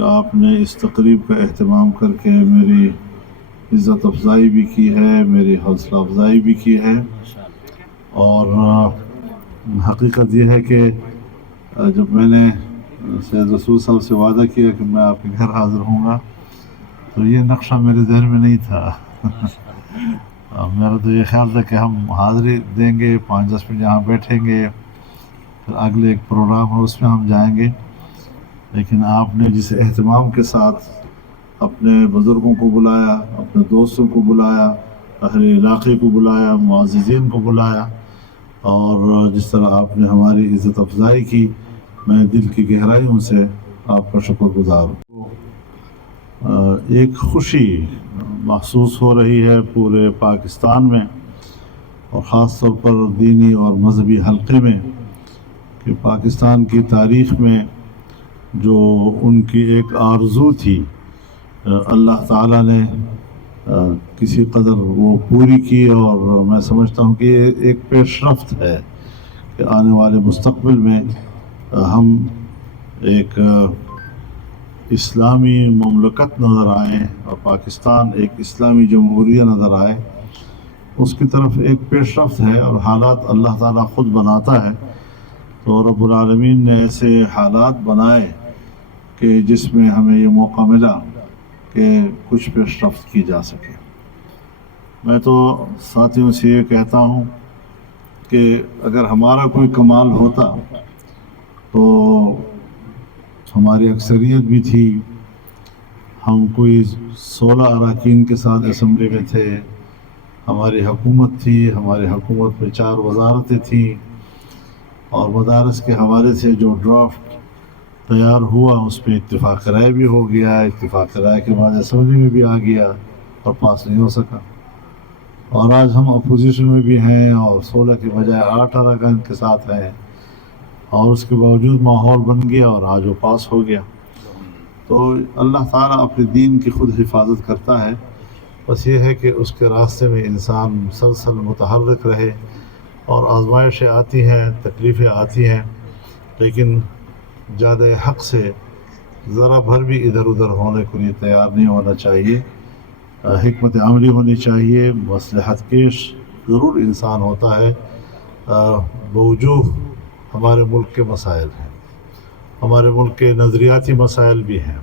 کہ آپ نے اس تقریب کا اہتمام کر کے میری عزت افزائی بھی کی ہے، میری حوصلہ افزائی بھی کی ہے، اور حقیقت یہ ہے کہ جب میں نے سید رسول صاحب سے وعدہ کیا کہ میں آپ کے گھر حاضر ہوں گا تو یہ نقشہ میرے ذہن میں نہیں تھا میرا تو یہ خیال تھا کہ ہم حاضری دیں گے، 5-10 منٹ یہاں بیٹھیں گے، پھر اگلے ایک پروگرام ہے اس میں ہم جائیں گے. لیکن آپ نے جس اہتمام کے ساتھ اپنے بزرگوں کو بلایا، اپنے دوستوں کو بلایا، اہل علاقے کو بلایا، معززین کو بلایا، اور جس طرح آپ نے ہماری عزت افزائی کی، میں دل کی گہرائیوں سے آپ کا شکر گزار ہوں. ایک خوشی محسوس ہو رہی ہے پورے پاکستان میں، اور خاص طور پر دینی اور مذہبی حلقے میں، کہ پاکستان کی تاریخ میں جو ان کی ایک آرزو تھی اللہ تعالیٰ نے کسی قدر وہ پوری کی، اور میں سمجھتا ہوں کہ یہ ایک پیش رفت ہے کہ آنے والے مستقبل میں ہم ایک اسلامی مملکت نظر آئیں اور پاکستان ایک اسلامی جمہوریہ نظر آئے. اس کی طرف ایک پیش رفت ہے، اور حالات اللہ تعالیٰ خود بناتا ہے. تو رب العالمین نے ایسے حالات بنائے کہ جس میں ہمیں یہ موقع ملا کہ کچھ پیش رفت کی جا سکے. میں تو ساتھیوں سے یہ کہتا ہوں کہ اگر ہمارا کوئی کمال ہوتا تو ہماری اکثریت بھی تھی، ہم کوئی 16 اراکین کے ساتھ اسمبلی میں تھے، ہماری حکومت تھی، ہماری حکومت میں 4 وزارتیں تھیں، اور مدارس کے حوالے سے جو ڈرافٹ تیار ہوا اس میں اتفاق رائے بھی ہو گیا، اتفاق رائے کے بعد اسمبلی میں بھی آ گیا اور پاس نہیں ہو سکا. اور آج ہم اپوزیشن میں بھی ہیں اور 16 کے بجائے 8 اراکین کے ساتھ ہیں، اور اس کے باوجود ماحول بن گیا اور آج وہ پاس ہو گیا. تو اللہ تعالیٰ اپنے دین کی خود حفاظت کرتا ہے. بس یہ ہے کہ اس کے راستے میں انسان مسلسل متحرک رہے، اور آزمائشیں آتی ہیں، تکلیفیں آتی ہیں، لیکن زیادہ حق سے ذرا بھر بھی ادھر ادھر ہونے کے لیے تیار نہیں ہونا چاہیے. حکمت عملی ہونی چاہیے. مصلحت کیش ضرور انسان ہوتا ہے. بوجوہ ہمارے ملک کے مسائل ہیں، ہمارے ملک کے نظریاتی مسائل بھی ہیں،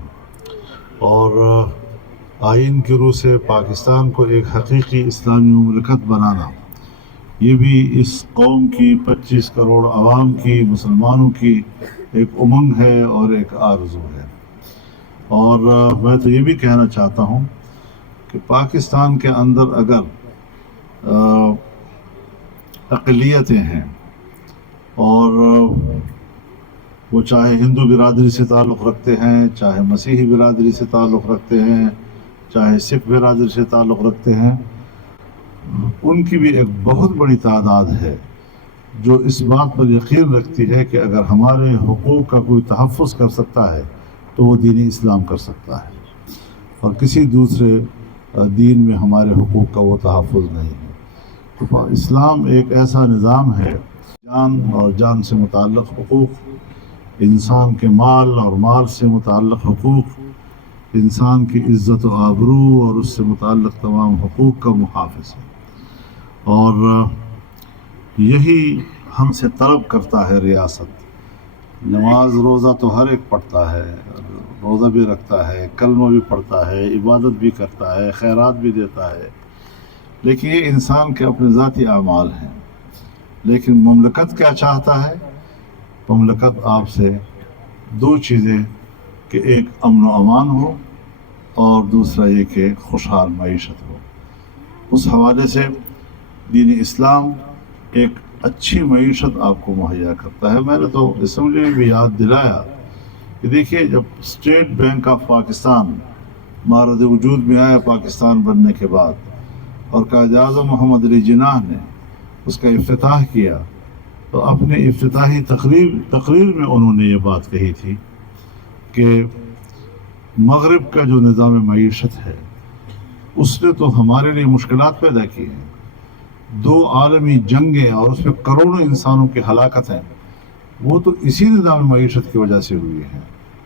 اور آئین کی روح سے پاکستان کو ایک حقیقی اسلامی مملکت بنانا، یہ بھی اس قوم کی 25 کروڑ عوام کی، مسلمانوں کی ایک امنگ ہے اور ایک آرزو ہے. اور میں تو یہ بھی کہنا چاہتا ہوں کہ پاکستان کے اندر اگر اقلیتیں ہیں، اور وہ چاہے ہندو برادری سے تعلق رکھتے ہیں، چاہے مسیحی برادری سے تعلق رکھتے ہیں، چاہے سکھ برادری سے تعلق رکھتے ہیں، ان کی بھی ایک بہت بڑی تعداد ہے جو اس بات پر یقین رکھتی ہے کہ اگر ہمارے حقوق کا کوئی تحفظ کر سکتا ہے تو وہ دین اسلام کر سکتا ہے، اور کسی دوسرے دین میں ہمارے حقوق کا وہ تحفظ نہیں ہے. تو اسلام ایک ایسا نظام ہے، جان اور جان سے متعلق حقوق، انسان کے مال اور مال سے متعلق حقوق، انسان کی عزت و آبرو اور اس سے متعلق تمام حقوق کا محافظ ہے. اور یہی ہم سے طلب کرتا ہے ریاست. نماز روزہ تو ہر ایک پڑھتا ہے، روزہ بھی رکھتا ہے، کلمہ بھی پڑھتا ہے، عبادت بھی کرتا ہے، خیرات بھی دیتا ہے، لیکن یہ انسان کے اپنے ذاتی اعمال ہیں. لیکن مملکت کیا چاہتا ہے؟ مملکت آپ سے 2 چیزیں، کہ ایک امن و امان ہو، اور دوسرا یہ کہ خوشحال معیشت ہو. اس حوالے سے دین اسلام ایک اچھی معیشت آپ کو مہیا کرتا ہے. میں نے تو اسمبلی میں بھی یاد دلایا کہ دیکھیے، جب اسٹیٹ بینک آف پاکستان مارد وجود میں آیا پاکستان بننے کے بعد، اور قائد اعظم محمد علی جناح نے اس کا افتتاح کیا، تو اپنے افتتاحی تقریر میں انہوں نے یہ بات کہی تھی کہ مغرب کا جو نظام معیشت ہے اس نے تو ہمارے لیے مشکلات پیدا کی ہیں. 2 عالمی جنگیں اور اس میں کروڑوں انسانوں کی ہلاکتیں، وہ تو اسی نظام معیشت کی وجہ سے ہوئی ہیں.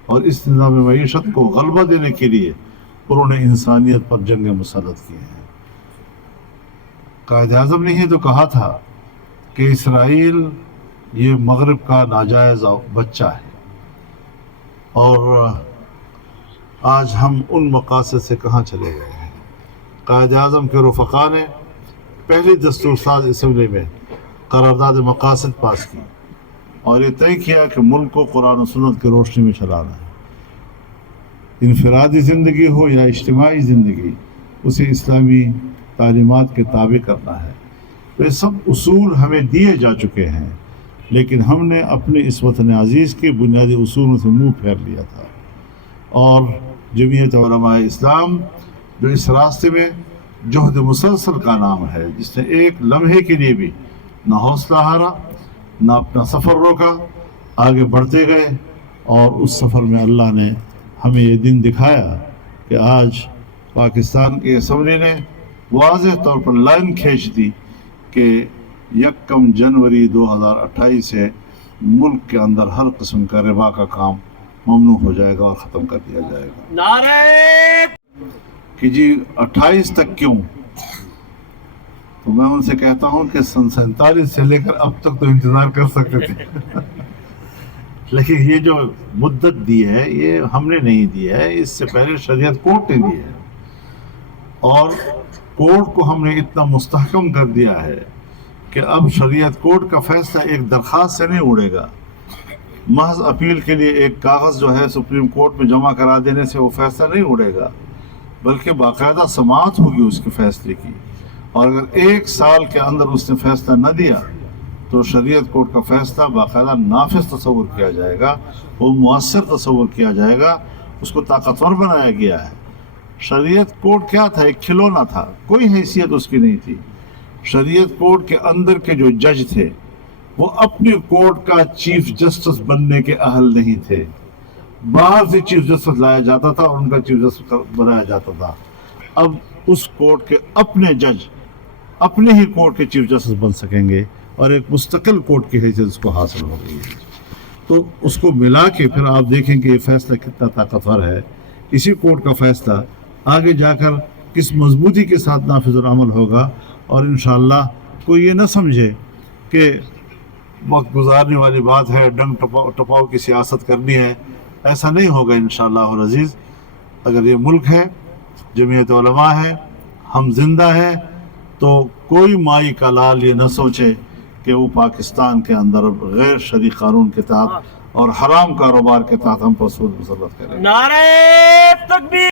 اور اس نظام معیشت کو غلبہ دینے کے لیے انہوں نے انسانیت پر جنگیں مسلط کی ہیں۔ قائد اعظم نے ہی تو کہا تھا کہ اسرائیل یہ مغرب کا ناجائز بچہ ہے، اور آج ہم ان مقاصد سے کہاں چلے گئے ہیں۔ قائد اعظم کے رفقا نے پہلی دستور ساز اسمبلی میں قرارداد مقاصد پاس کی اور یہ طے کیا کہ ملک کو قرآن و سنت کی روشنی میں چلانا ہے۔ انفرادی زندگی ہو یا اجتماعی زندگی، اسے اسلامی تعلیمات کے تابع کرنا ہے۔ تو یہ سب اصول ہمیں دیے جا چکے ہیں، لیکن ہم نے اپنے اس وطن عزیز کے بنیادی اصولوں سے منہ پھیر لیا تھا، اور جمعیت علماء اسلام جو اس راستے میں جہد مسلسل کا نام ہے، جس نے ایک لمحے کے لیے بھی نہ حوصلہ ہارا، نہ اپنا سفر روکا، آگے بڑھتے گئے، اور اس سفر میں اللہ نے ہمیں یہ دن دکھایا کہ آج پاکستان کی اسمبلی نے واضح طور پر لائن کھینچ دی کہ 1 جنوری 2028 سے ملک کے اندر ہر قسم کا ربا کا کام ممنوع ہو جائے گا اور ختم کر دیا جائے گا۔ نعرہ کہ جی 28 تک کیوں؟ تو میں ان سے کہتا ہوں کہ سن 47 سے لے کر اب تک تو انتظار کر سکتے تھے، لیکن یہ جو مدت دی ہے یہ ہم نے نہیں دی ہے، اس سے پہلے شریعت کورٹ نے دی ہے، اور کورٹ کو ہم نے اتنا مستحکم کر دیا ہے کہ اب شریعت کورٹ کا فیصلہ ایک درخواست سے نہیں اڑے گا، محض اپیل کے لیے ایک کاغذ جو ہے سپریم کورٹ میں جمع کرا دینے سے وہ فیصلہ نہیں اڑے گا، بلکہ باقاعدہ سماعت ہوگی اس کے فیصلے کی، اور اگر 1 سال کے اندر اس نے فیصلہ نہ دیا تو شریعت کورٹ کا فیصلہ باقاعدہ نافذ تصور کیا جائے گا، وہ مؤثر تصور کیا جائے گا، اس کو طاقتور بنایا گیا ہے۔ شریعت کورٹ کیا تھا؟ ایک کھلونا تھا، کوئی حیثیت اس کی نہیں تھی۔ شریعت کورٹ کے اندر کے جو جج تھے وہ اپنے کورٹ کا چیف جسٹس بننے کے اہل نہیں تھے، باہر سے چیف جسٹس لایا جاتا تھا اور ان کا چیف جسٹس بنایا جاتا تھا۔ اب اس کورٹ کے اپنے جج اپنے ہی کورٹ کے چیف جسٹس بن سکیں گے، اور ایک مستقل کورٹ کی حیثیت اس کو حاصل ہو گئی ہے۔ تو اس کو ملا کے پھر آپ دیکھیں کہ یہ فیصلہ کتنا طاقتور ہے۔ اسی کورٹ کا فیصلہ آگے جا کر کس مضبوطی کے ساتھ نافذ العمل ہوگا، اور انشاءاللہ کوئی یہ نہ سمجھے کہ وقت گزارنے والی بات ہے، ڈنگ ٹپاؤ کی سیاست کرنی ہے، ایسا نہیں ہوگا انشاءاللہ العزیز۔ اگر یہ ملک ہے، جمعیت علماء ہے، ہم زندہ ہے، تو کوئی مائی کا لال یہ نہ سوچے کہ وہ پاکستان کے اندر غیر شرعی قانون کے تحت اور حرام کاروبار کے تحت ہم پر سود مسلط کرے۔ نعرہ تکبیر!